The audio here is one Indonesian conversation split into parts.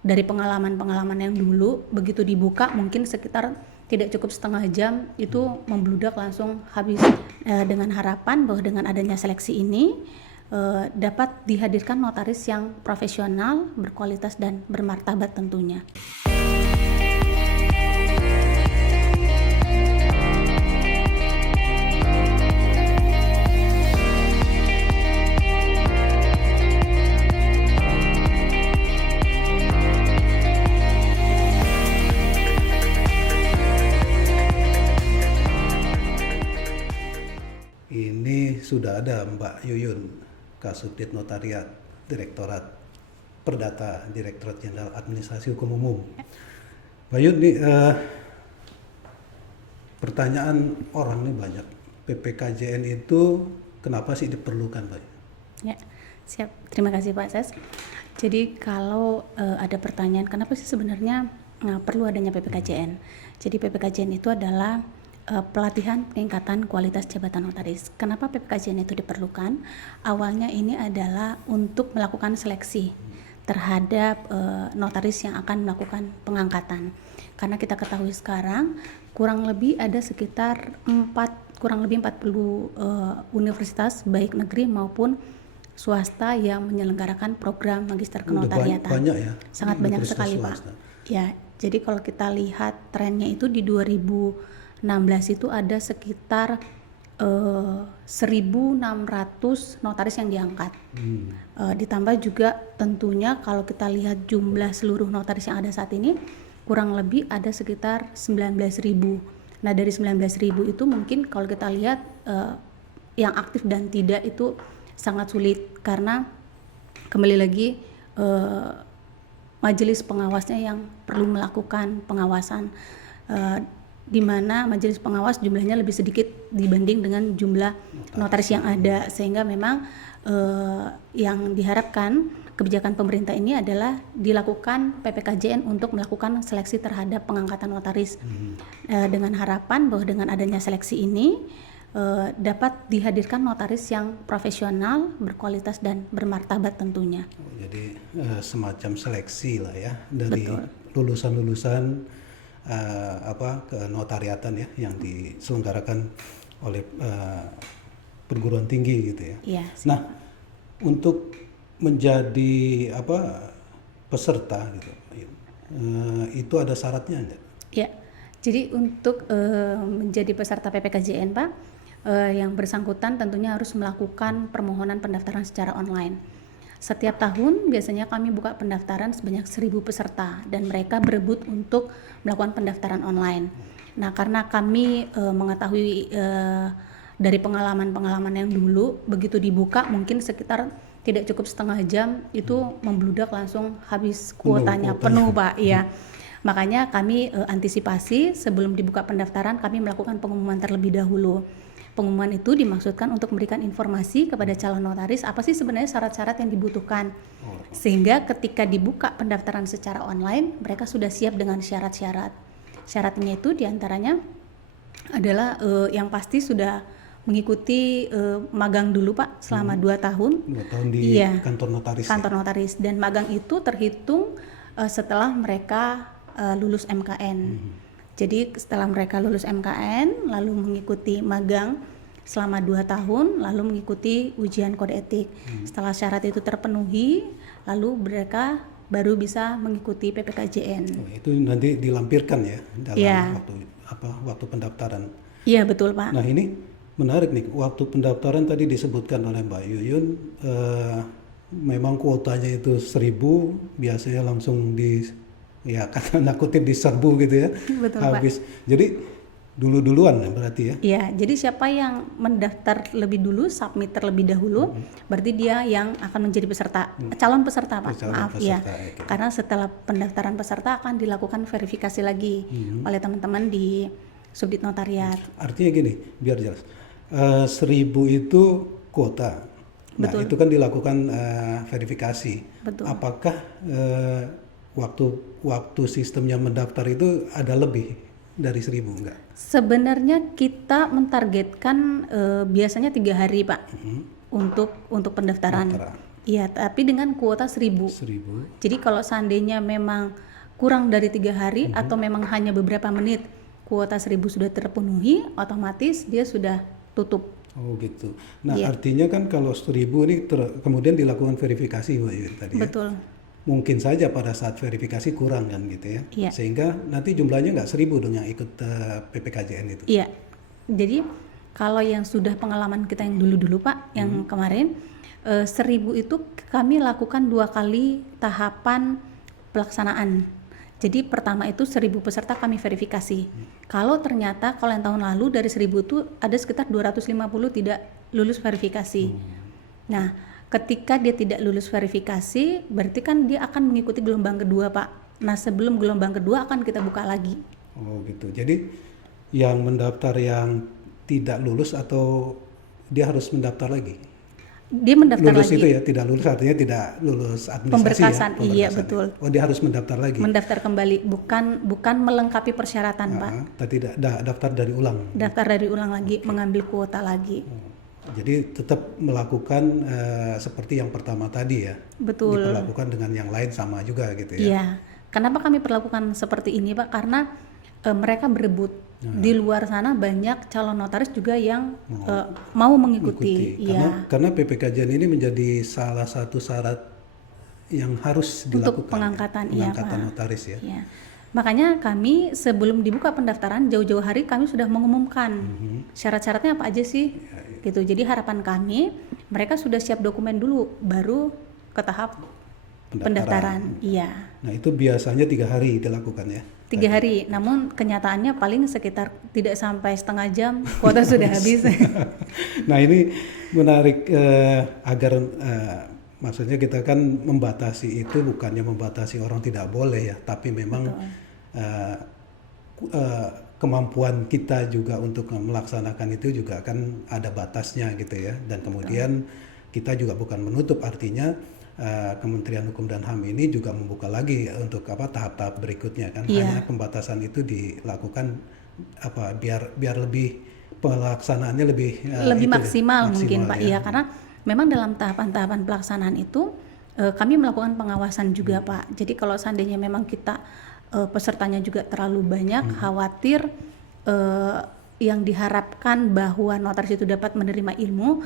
dari pengalaman-pengalaman yang dulu, begitu dibuka mungkin sekitar tidak cukup setengah jam itu membludak langsung habis. Dengan harapan bahwa dengan adanya seleksi ini dapat dihadirkan notaris yang profesional, berkualitas dan bermartabat tentunya. Ini sudah ada Mbak Yuyun, Kasubdit Notariat, Direktorat Perdata, Direktorat Jenderal Administrasi Hukum Umum. Mbak Yuyun, nih, pertanyaan orang nih banyak. PPKJN itu kenapa sih diperlukan, Mbak? Ya, siap. Terima kasih Pak Ses. Jadi kalau ada pertanyaan kenapa sih sebenarnya perlu adanya PPKJN? Jadi PPKJN itu adalah pelatihan peningkatan kualitas jabatan notaris. Kenapa PPKJN itu diperlukan? Awalnya ini adalah untuk melakukan seleksi terhadap notaris yang akan melakukan pengangkatan. Karena kita ketahui sekarang kurang lebih ada sekitar 40 universitas baik negeri maupun swasta yang menyelenggarakan program magister kenotariatan. Banyak ya? Sangat banyak sekali swasta, Pak. Ya, jadi kalau kita lihat trennya itu di 2016 itu ada sekitar 1.600 notaris yang diangkat. Ditambah juga tentunya kalau kita lihat jumlah seluruh notaris yang ada saat ini kurang lebih ada sekitar 19.000. Nah dari 19.000 itu mungkin kalau kita lihat yang aktif dan tidak itu sangat sulit karena kembali lagi majelis pengawasnya yang perlu melakukan pengawasan, di mana majelis pengawas jumlahnya lebih sedikit dibanding dengan jumlah notaris yang ada, sehingga memang yang diharapkan kebijakan pemerintah ini adalah dilakukan PPKJN untuk melakukan seleksi terhadap pengangkatan notaris, dengan harapan bahwa dengan adanya seleksi ini dapat dihadirkan notaris yang profesional, berkualitas dan bermartabat tentunya. Jadi semacam seleksi lah ya dari Betul. lulusan-lulusan kenotariatan ya yang diselenggarakan oleh perguruan tinggi gitu ya. Iya. Nah, untuk menjadi peserta gitu, itu ada syaratnya enggak? Ya. Jadi untuk menjadi peserta PPKJN, Pak, yang bersangkutan tentunya harus melakukan permohonan pendaftaran secara online. Setiap tahun biasanya kami buka pendaftaran sebanyak 1.000 peserta dan mereka berebut untuk melakukan pendaftaran online. Nah, karena kami mengetahui dari pengalaman-pengalaman yang dulu, begitu dibuka mungkin sekitar tidak cukup setengah jam itu membludak langsung habis kuotanya penuh Pak. Iya. Makanya kami antisipasi sebelum dibuka pendaftaran kami melakukan pengumuman terlebih dahulu. Pengumuman itu dimaksudkan untuk memberikan informasi kepada calon notaris apa sih sebenarnya syarat-syarat yang dibutuhkan. Sehingga ketika dibuka pendaftaran secara online, mereka sudah siap dengan syarat-syarat. Syaratnya itu diantaranya adalah yang pasti sudah mengikuti magang dulu Pak selama 2 tahun. 2 tahun di kantor notaris. Kantor notaris, dan magang itu terhitung setelah mereka lulus MKN. Jadi setelah mereka lulus MKN, lalu mengikuti magang selama 2 tahun, lalu mengikuti ujian kode etik. Setelah syarat itu terpenuhi, lalu mereka baru bisa mengikuti PPKJN. Itu nanti dilampirkan ya dalam waktu pendaftaran. Iya betul Pak. Nah ini menarik nih, waktu pendaftaran tadi disebutkan oleh Mbak Yuyun, memang kuotanya itu 1.000, biasanya langsung karena kutip diserbu gitu ya. Betul, habis. Pak. Jadi duluan ya berarti ya. Iya, jadi siapa yang mendaftar lebih dulu, submit terlebih dahulu, berarti dia yang akan menjadi peserta, calon peserta Pak. Okay. Karena setelah pendaftaran peserta akan dilakukan verifikasi lagi oleh teman-teman di Subdit Notariat. Artinya gini, biar jelas. 1.000 itu kuota. Nah, Betul. itu kan dilakukan verifikasi. Betul. Apakah waktu sistemnya mendaftar itu ada lebih dari 1.000 enggak? Sebenarnya kita mentargetkan biasanya 3 hari Pak untuk pendaftaran. Iya, tapi dengan kuota 1.000. 1.000. Jadi kalau seandainya memang kurang dari 3 hari atau memang hanya beberapa menit kuota 1.000 sudah terpenuhi, otomatis dia sudah tutup. Oh gitu. Nah Iya. artinya kan kalau 1.000 ini kemudian dilakukan verifikasi Mbak Yuyun tadi ya. Betul. Mungkin saja pada saat verifikasi kurang kan gitu ya. Iya. Sehingga nanti jumlahnya nggak 1.000 dong yang ikut PPKJN itu. Iya. Jadi kalau yang sudah pengalaman kita yang dulu-dulu Pak, yang kemarin 1.000 itu kami lakukan 2 kali tahapan pelaksanaan. Jadi pertama itu 1.000 peserta kami verifikasi. Kalau ternyata kalau yang tahun lalu dari 1.000 itu ada sekitar 250 tidak lulus verifikasi. Nah, ketika dia tidak lulus verifikasi, berarti kan dia akan mengikuti gelombang kedua, Pak. Nah, sebelum gelombang kedua akan kita buka lagi. Oh gitu. Jadi yang mendaftar yang tidak lulus atau dia harus mendaftar lagi? Dia mendaftar Lulus lagi. itu ya, tidak lulus artinya tidak lulus administrasi Pemberkasan, ya? iya, Pemberkasan. betul. Oh dia harus mendaftar lagi? Mendaftar kembali, bukan melengkapi persyaratan, Pak. Tapi tidak daftar dari ulang? Daftar dari ulang lagi, mengambil kuota lagi. Jadi tetap melakukan seperti yang pertama tadi ya? Betul. Diperlakukan dengan yang lain sama juga gitu ya? Iya. Kenapa kami perlakukan seperti ini, Pak? Karena mereka berebut. Di luar sana banyak calon notaris juga yang mau mengikuti. Iya. Karena PPKJN ini menjadi salah satu syarat yang harus dilakukan. Untuk pengangkatan, iya, pengangkatan Pak. notaris ya. Iya. Makanya kami sebelum dibuka pendaftaran jauh-jauh hari kami sudah mengumumkan syarat-syaratnya apa aja sih, gitu. Jadi harapan kami mereka sudah siap dokumen dulu, baru ke tahap pendaftaran. Iya. Nah itu biasanya 3 hari dilakukan ya? 3 hari, namun kenyataannya paling sekitar tidak sampai setengah jam kuota sudah habis. Nah ini menarik agar maksudnya kita kan membatasi itu bukannya membatasi orang tidak boleh ya, tapi memang kemampuan kita juga untuk melaksanakan itu juga kan ada batasnya gitu ya. Dan kemudian kita juga bukan menutup, artinya Kementerian Hukum dan HAM ini juga membuka lagi untuk tahap-tahap berikutnya kan. Hanya pembatasan itu dilakukan biar lebih pelaksanaannya lebih maksimal mungkin Pak. Iya, karena memang dalam tahapan-tahapan pelaksanaan itu kami melakukan pengawasan juga Pak. Jadi kalau seandainya memang kita pesertanya juga terlalu banyak, khawatir yang diharapkan bahwa notaris itu dapat menerima ilmu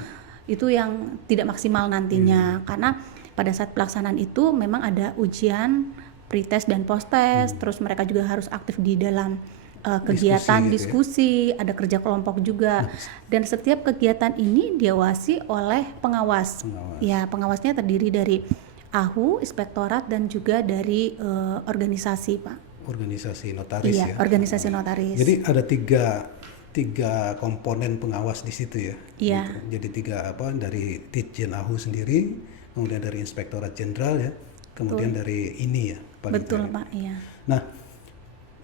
itu yang tidak maksimal nantinya. Karena pada saat pelaksanaan itu memang ada ujian, pretest dan posttest, terus mereka juga harus aktif di dalam kegiatan diskusi, ada kerja kelompok juga. Dan setiap kegiatan ini diawasi oleh pengawas. Ya, pengawasnya terdiri dari AHU, inspektorat dan juga dari organisasi, Pak. Organisasi notaris ya. Organisasi notaris. Jadi ada tiga komponen pengawas di situ ya. Iya. Gitu. Jadi dari Ditjen AHU sendiri, kemudian dari Inspektorat Jenderal ya, kemudian dari ini ya. Betul Pak, iya. Nah,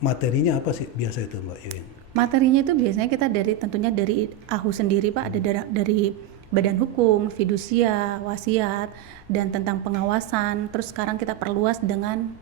materinya apa sih biasa itu Mbak Yuyun? Materinya itu biasanya kita tentunya dari AHU sendiri Pak, ada dari Badan Hukum, fidusia, wasiat, dan tentang pengawasan. Terus sekarang kita perluas dengan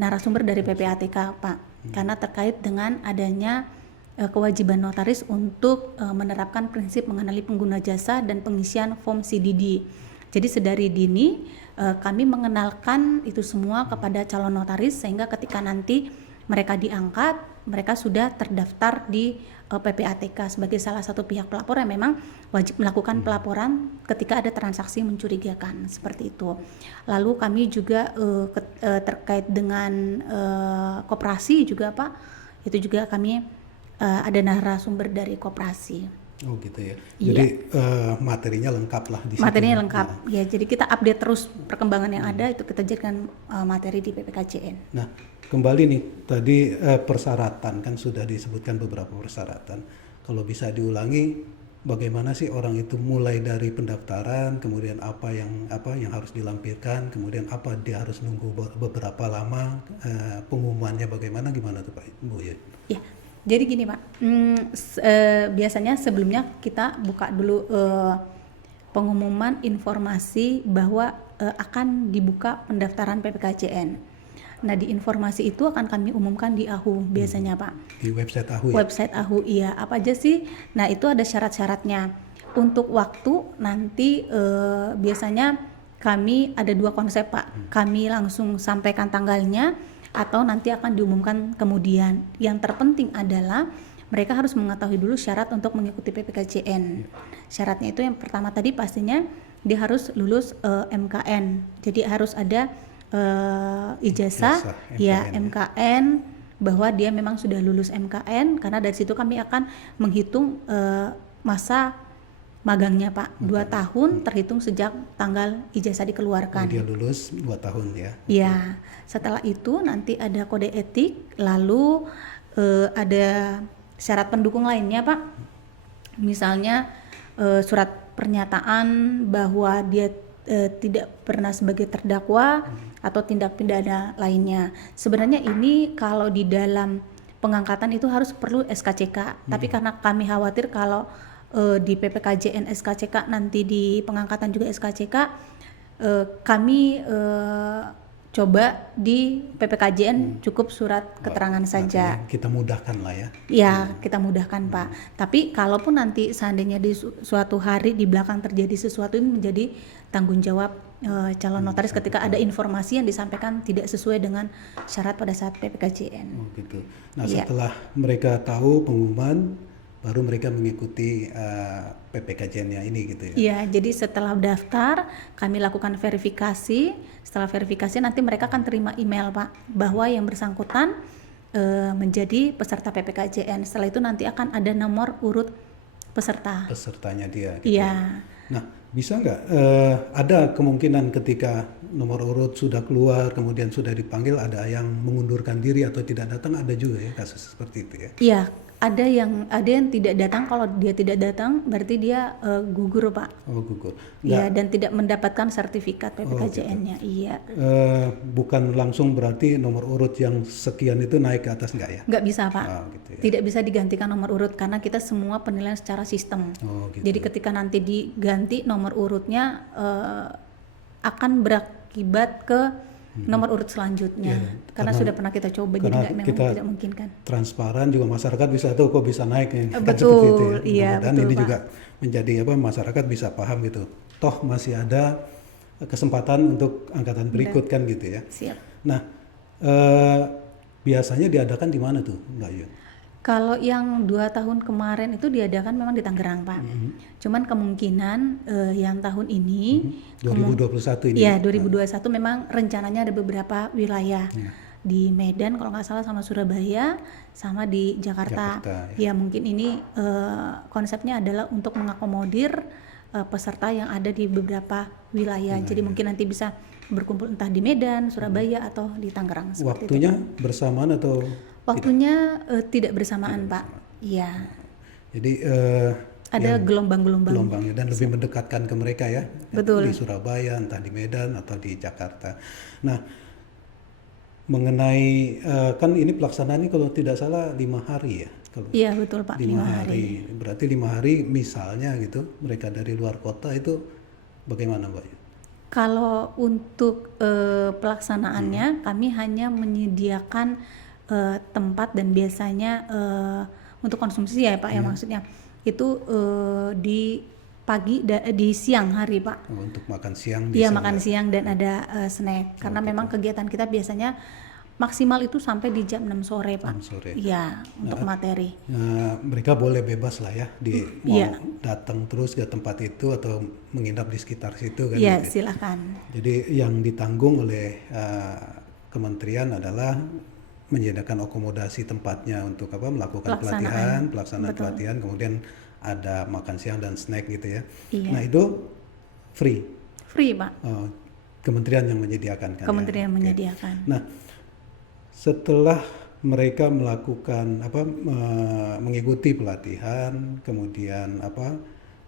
narasumber dari PPATK Pak, karena terkait dengan adanya kewajiban notaris untuk menerapkan prinsip mengenali pengguna jasa dan pengisian form CDD. Jadi sedari dini kami mengenalkan itu semua kepada calon notaris sehingga ketika nanti mereka diangkat, mereka sudah terdaftar di PPATK sebagai salah satu pihak pelapor yang memang wajib melakukan pelaporan ketika ada transaksi mencurigakan, seperti itu. Lalu kami juga terkait dengan koperasi juga Pak, itu juga kami ada narasumber dari koperasi. Oh gitu ya. Iya. Jadi materinya lengkap lah di situ. Materinya lengkap. Ya, jadi kita update terus perkembangan yang ada, itu kita jadikan materi di PPKJN. Nah, kembali nih tadi persyaratan kan sudah disebutkan beberapa persyaratan. Kalau bisa diulangi, bagaimana sih orang itu mulai dari pendaftaran, kemudian apa yang harus dilampirkan, kemudian apa dia harus nunggu beberapa lama, pengumumannya bagaimana, gimana tuh Pak Bu ya? Ya. Jadi gini Pak, biasanya sebelumnya kita buka dulu pengumuman informasi bahwa akan dibuka pendaftaran PPKJN. Nah di informasi itu akan kami umumkan di AHU biasanya Pak. Di website AHU ya? Website AHU, iya. Apa aja sih? Nah itu ada syarat-syaratnya. Untuk waktu nanti biasanya kami ada 2 konsep Pak. Kami langsung sampaikan tanggalnya atau nanti akan diumumkan kemudian. Yang terpenting adalah mereka harus mengetahui dulu syarat untuk mengikuti PPKJN. Syaratnya itu yang pertama tadi pastinya dia harus lulus MKN. Jadi harus ada ijazah ya MKN bahwa dia memang sudah lulus MKN, karena dari situ kami akan menghitung masa magangnya Pak, 2 tahun terhitung sejak tanggal ijazah dikeluarkan. Dia lulus 2 tahun ya. Ya, setelah itu nanti ada kode etik, lalu ada syarat pendukung lainnya Pak. Misalnya surat pernyataan bahwa dia tidak pernah sebagai terdakwa atau tindak pidana lainnya. Sebenarnya ini kalau di dalam pengangkatan itu harus perlu SKCK, tapi karena kami khawatir kalau di PPKJN SKCK nanti di pengangkatan juga SKCK, kami coba di PPKJN cukup surat keterangan saja. Kita mudahkan lah ya. Ya, kita mudahkan Pak. Tapi kalaupun nanti seandainya di suatu hari di belakang terjadi sesuatu, ini menjadi tanggung jawab calon notaris ketika ada informasi yang disampaikan tidak sesuai dengan syarat pada saat PPKJN. Oh gitu. Nah setelah mereka tahu pengumuman, baru mereka mengikuti PPKJN-nya ini gitu ya? Iya, jadi setelah daftar kami lakukan verifikasi. Setelah verifikasi nanti mereka akan terima email Pak bahwa yang bersangkutan menjadi peserta PPKJN. Setelah itu nanti akan ada nomor urut peserta. Pesertanya dia. Gitu. Iya. Nah bisa nggak ada kemungkinan ketika nomor urut sudah keluar kemudian sudah dipanggil ada yang mengundurkan diri atau tidak datang, ada juga ya kasus seperti itu ya? Iya. Ada yang tidak datang. Kalau dia tidak datang berarti dia gugur Pak. Oh gugur. Iya, dan tidak mendapatkan sertifikat PPKJN-nya. Iya. Bukan langsung berarti nomor urut yang sekian itu naik ke atas nggak ya? Nggak bisa Pak. Gitu ya. Tidak bisa digantikan nomor urut karena kita semua penilaian secara sistem. Gitu. Jadi ketika nanti diganti nomor urutnya akan berakibat ke nomor urut selanjutnya, karena sudah pernah kita coba, jadi memang tidak memungkinkan. Transparan juga masyarakat bisa tahu kok bisa naik nih. Betul, itu ya. Iya, Dan betul, ini Pak. juga menjadi masyarakat bisa paham gitu. Toh masih ada kesempatan untuk angkatan berikut kan gitu ya. Siap. Nah biasanya diadakan di mana tuh Mbak Yun? Kalau yang 2 tahun kemarin itu diadakan memang di Tangerang Pak. Cuman kemungkinan yang tahun ini 2021 ini. Ya 2021 memang rencananya ada beberapa wilayah di Medan kalau nggak salah, sama Surabaya, sama di Jakarta. Ya mungkin ini konsepnya adalah untuk mengakomodir peserta yang ada di beberapa wilayah. Jadi mungkin nanti bisa berkumpul entah di Medan, Surabaya atau di Tangerang. Waktunya bersamaan atau? Waktunya tidak bersamaan Pak. Iya. Jadi ada gelombang-gelombang. Gelombangnya dan lebih mendekatkan ke mereka ya. Betul. Di Surabaya, entah di Medan atau di Jakarta. Nah, mengenai kan ini pelaksanaannya kalau tidak salah 5 hari ya. Iya betul Pak. 5 hari. Berarti 5 hari misalnya gitu mereka dari luar kota itu bagaimana Mbak? Kalau untuk pelaksanaannya kami hanya menyediakan tempat dan biasanya untuk konsumsi ya Pak ya maksudnya itu di pagi di siang hari Pak. Untuk makan siang. Iya makan siang dan ada snack karena memang kegiatan kita biasanya maksimal itu sampai di jam 6 sore Pak. 6 sore. Iya untuk materi. Mereka boleh bebas lah ya mau datang terus ke tempat itu atau menginap di sekitar situ kan. Iya silakan. Jadi yang ditanggung oleh kementerian adalah menyediakan akomodasi tempatnya untuk melakukan pelaksanaan pelatihan, kemudian ada makan siang dan snack gitu ya. Iya. Nah itu free Pak. Kementerian yang menyediakan kan. Kementerian yang menyediakan. Nah setelah mereka melakukan mengikuti pelatihan, kemudian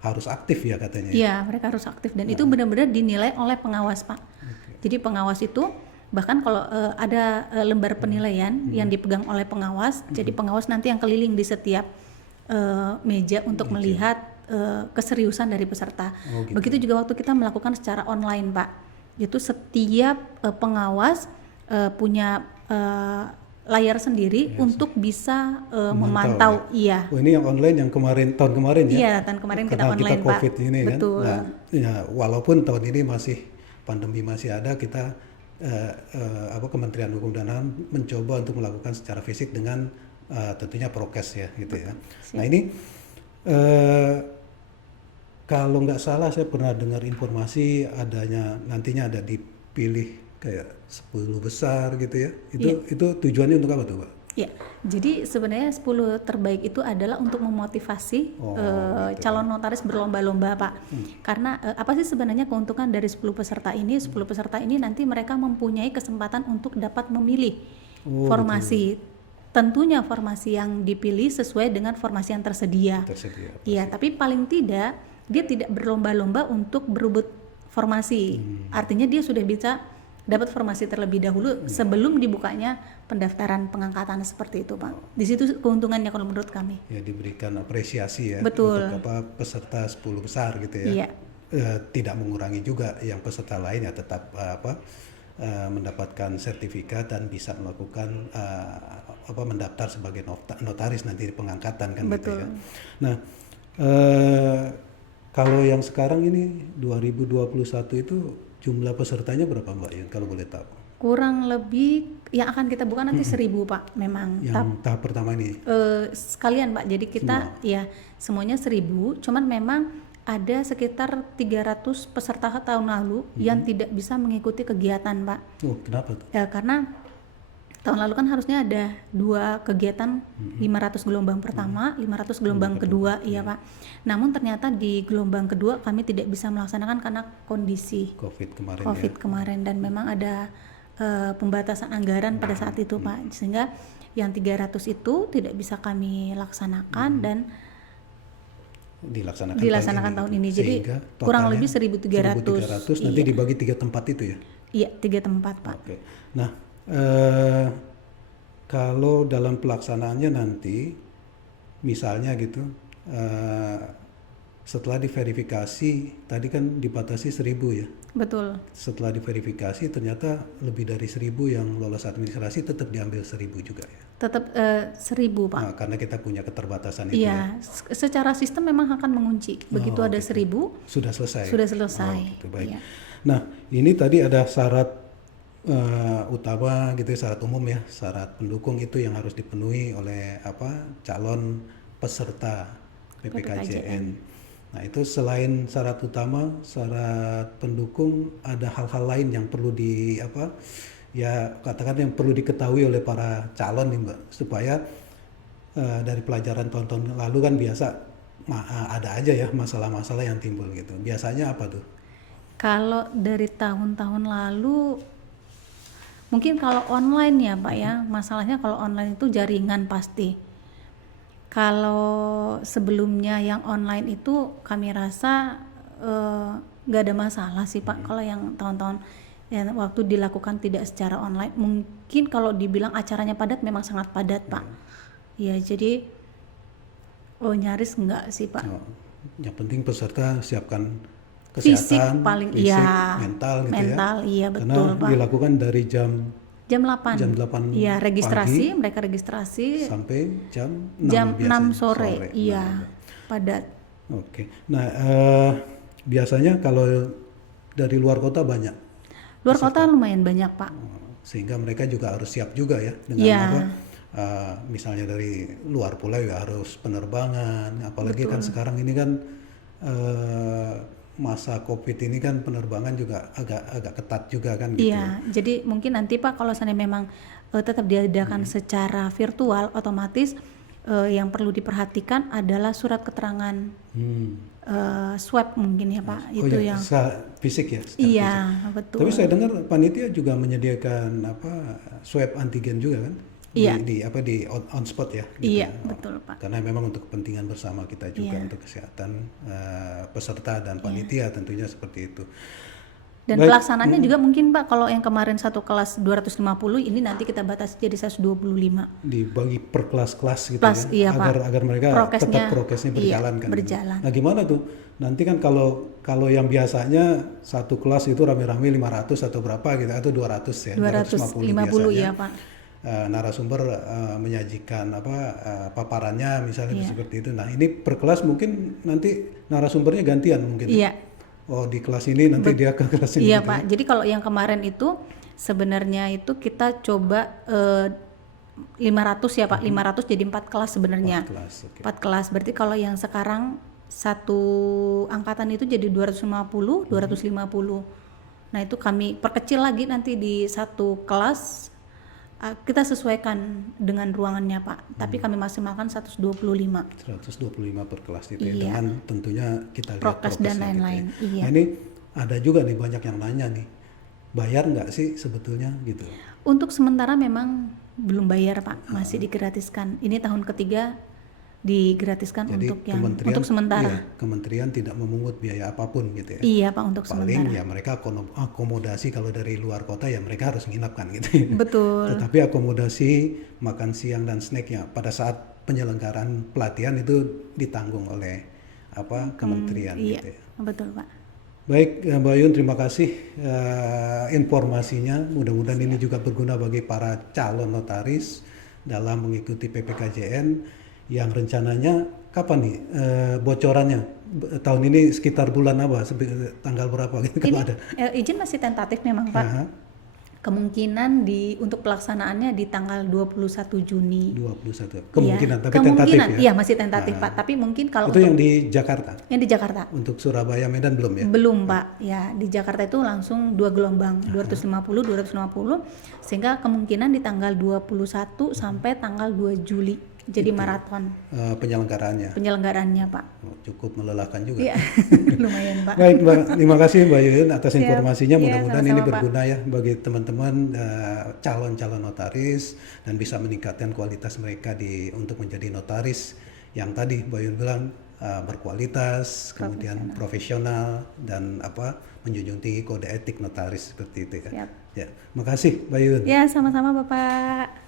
harus aktif ya katanya. Iya mereka harus aktif dan itu benar-benar dinilai oleh pengawas Pak. Jadi pengawas itu bahkan kalau ada lembar penilaian yang dipegang oleh pengawas, jadi pengawas nanti yang keliling di setiap meja untuk melihat keseriusan dari peserta. Gitu. Begitu juga waktu kita melakukan secara online Pak, itu setiap pengawas punya layar sendiri untuk bisa Memantau, memantau. Iya. Oh, ini yang online yang tahun kemarin ya? Iya, tahun kemarin kita Karena kita online, Pak. COVID ini kan. Betul. Nah, ya, walaupun tahun ini masih pandemi masih ada, kita Kementerian Hukum dan HAM mencoba untuk melakukan secara fisik dengan tentunya prokes ya gitu ya. Nah ini kalau nggak salah saya pernah dengar informasi nantinya ada dipilih kayak 10 besar gitu ya. Itu tujuannya untuk apa tuh, Pak? Ya, jadi sebenarnya 10 terbaik itu adalah untuk memotivasi gitu. calon notaris berlomba-lomba, Pak. Karena apa sih sebenarnya keuntungan dari 10 peserta ini? 10 peserta ini nanti mereka mempunyai kesempatan untuk dapat memilih formasi. Tentunya formasi yang dipilih sesuai dengan formasi yang tersedia. Iya, tapi paling tidak dia tidak berlomba-lomba untuk berebut formasi. Artinya dia sudah bisa dapat formasi terlebih dahulu sebelum dibukanya pendaftaran pengangkatan seperti itu, Pak. Di situ keuntungannya kalau menurut kami. Ya, diberikan apresiasi ya. Betul. Untuk peserta 10 besar gitu ya. Iya. Tidak mengurangi juga yang peserta lain ya tetap mendapatkan sertifikat dan bisa melakukan mendaftar sebagai notaris nanti di pengangkatan kan. Betul. Gitu ya. Nah, kalau yang sekarang ini 2021 itu jumlah pesertanya berapa, Mbak, yang kalau boleh tahu? Kurang lebih yang akan kita buka nanti 1.000, Pak, memang. Yang tahap pertama ini? Sekalian, Pak. Jadi kita semuanya 1.000, cuman memang ada sekitar 300 peserta tahun lalu yang tidak bisa mengikuti kegiatan, Pak. Oh, kenapa tuh? Ya, karena tahun lalu kan harusnya ada 2 kegiatan, 500 gelombang pertama, 500 gelombang kedua, iya Pak. Namun ternyata di gelombang kedua kami tidak bisa melaksanakan karena kondisi COVID kemarin dan memang ada pembatasan anggaran pada saat itu, Pak. Sehingga yang 300 itu tidak bisa kami laksanakan dan dilaksanakan tahun ini. Jadi kurang lebih 1.300. Nanti dibagi 3 tempat itu ya? Iya, 3 tempat, Pak. Oke. Nah, kalau dalam pelaksanaannya nanti misalnya gitu setelah diverifikasi tadi kan dibatasi 1.000 ya. Betul. Setelah diverifikasi ternyata lebih dari 1.000 yang lolos administrasi tetap diambil 1.000 juga ya. Tetap 1.000, Pak. Nah, karena kita punya keterbatasan itu. Iya, secara sistem memang akan mengunci. Begitu ada 1.000 sudah selesai. Sudah selesai. Gitu, baik. Iya. Nah, ini tadi ada syarat utama gitu, syarat umum ya, syarat pendukung itu yang harus dipenuhi oleh calon peserta PPKJN. Nah, itu selain syarat utama, syarat pendukung, ada hal-hal lain yang perlu katakan yang perlu diketahui oleh para calon nih, Mbak, supaya dari pelajaran tahun-tahun lalu kan biasa ada aja ya masalah-masalah yang timbul gitu. Biasanya apa tuh? Kalau dari tahun-tahun lalu mungkin kalau online ya, Pak ya, masalahnya kalau online itu jaringan pasti. Kalau sebelumnya yang online itu kami rasa nggak ada masalah sih, Pak. Kalau yang tahun-tahun waktu dilakukan tidak secara online, mungkin kalau dibilang acaranya padat memang sangat padat, Pak. Ya, jadi nyaris enggak sih, Pak. Yang penting peserta siapkan Fisik kesehatan, paling mental gitu mental, ya. iya betul, Karena Pak. dilakukan dari jam 8. Iya, registrasi, mereka registrasi sampai jam 6 sore. Iya, padat. Oke. Nah, biasanya kalau dari luar kota banyak. Luar kota lumayan banyak, Pak. Sehingga mereka juga harus siap juga ya dengan misalnya dari luar pulau ya harus penerbangan, apalagi kan sekarang ini kan masa COVID ini kan penerbangan juga agak ketat juga kan gitu. Iya, jadi mungkin nanti Pak kalau seandainya memang tetap diadakan secara virtual, otomatis yang perlu diperhatikan adalah surat keterangan swab mungkin ya Pak. Itu yang fisik ya. Iya, betul. Tapi saya dengar panitia juga menyediakan swab antigen juga kan? Iya. Di on spot ya. Gitu. Iya, betul Pak. Karena memang untuk kepentingan bersama kita juga untuk kesehatan peserta dan panitia tentunya seperti itu. Dan pelaksanaannya juga mungkin Pak kalau yang kemarin satu kelas 250 ini nanti kita batasi jadi 125. Dibagi per kelas-kelas gitu iya, agar mereka tetap prokesnya berjalan kan. Berjalan. Nah, gimana tuh? Nanti kan kalau yang biasanya satu kelas itu rame-rame 500 atau berapa gitu atau 200 ya. 250 ya Pak. narasumber menyajikan paparannya misalnya seperti itu. Nah ini per kelas mungkin nanti narasumbernya gantian mungkin. Iya. Oh di kelas ini nanti dia ke kelas ini. Iya gitu Pak. Jadi kalau yang kemarin itu sebenarnya itu kita coba 500 ya Pak. 500 jadi 4 kelas sebenarnya. 4 kelas, oke. 4 kelas. Berarti kalau yang sekarang satu angkatan itu jadi 250, 250. Nah itu kami perkecil lagi nanti di satu kelas. Kita sesuaikan dengan ruangannya Pak, tapi kami maksimalkan 125. 125 per kelas itu ya, Iya. dengan tentunya kita lihat Prokes dan prokesnya lain-lain. gitu ya. Iya. Nah ini ada juga nih banyak yang nanya nih, bayar nggak sih sebetulnya gitu? Untuk sementara memang belum bayar Pak, masih digratiskan. Ini tahun ketiga digratiskan Jadi untuk yang kementerian, untuk sementara. iya, kementerian tidak memungut biaya apapun gitu ya. Iya Pak, untuk Paling sementara. ya mereka akomodasi kalau dari luar kota ya mereka harus menginapkan gitu ya. Betul. Tetapi akomodasi makan siang dan snacknya pada saat penyelenggaraan pelatihan itu ditanggung oleh kementerian Iya, gitu ya. betul Pak. Baik Mbak Yun, terima kasih informasinya. Mudah-mudahan ini juga berguna bagi para calon notaris dalam mengikuti PPKJN yang rencananya kapan nih bocorannya? Tahun ini sekitar bulan apa? Tanggal berapa gitu kalau ada? Izin masih tentatif memang Pak. Aha, Kemungkinan untuk pelaksanaannya di tanggal 21 Juni. 21. Kemungkinan, Iya, tapi tentatif ya. Iya, masih tentatif Pak. Tapi mungkin kalau Itu yang untuk di Jakarta. yang di Jakarta Untuk Surabaya, Medan belum ya? belum Pak. Ya, di Jakarta itu langsung 2 gelombang, 250, 250, sehingga kemungkinan di tanggal 21 sampai tanggal 2 Juli. Jadi maraton Penyelenggaraannya Pak. Oh, cukup melelahkan juga. Iya, lumayan Pak. Baik Mbak, terima kasih Mbak Yuyun atas informasinya. Iya, Mudah-mudahan ini sama-sama, Pak. berguna ya bagi teman-teman calon-calon notaris dan bisa meningkatkan kualitas mereka untuk menjadi notaris yang tadi Mbak Yuyun bilang berkualitas, kemudian profesional dan menjunjung tinggi kode etik notaris seperti itu ya. Siap. Ya, makasih Mbak Yuyun. Ya, sama-sama Bapak.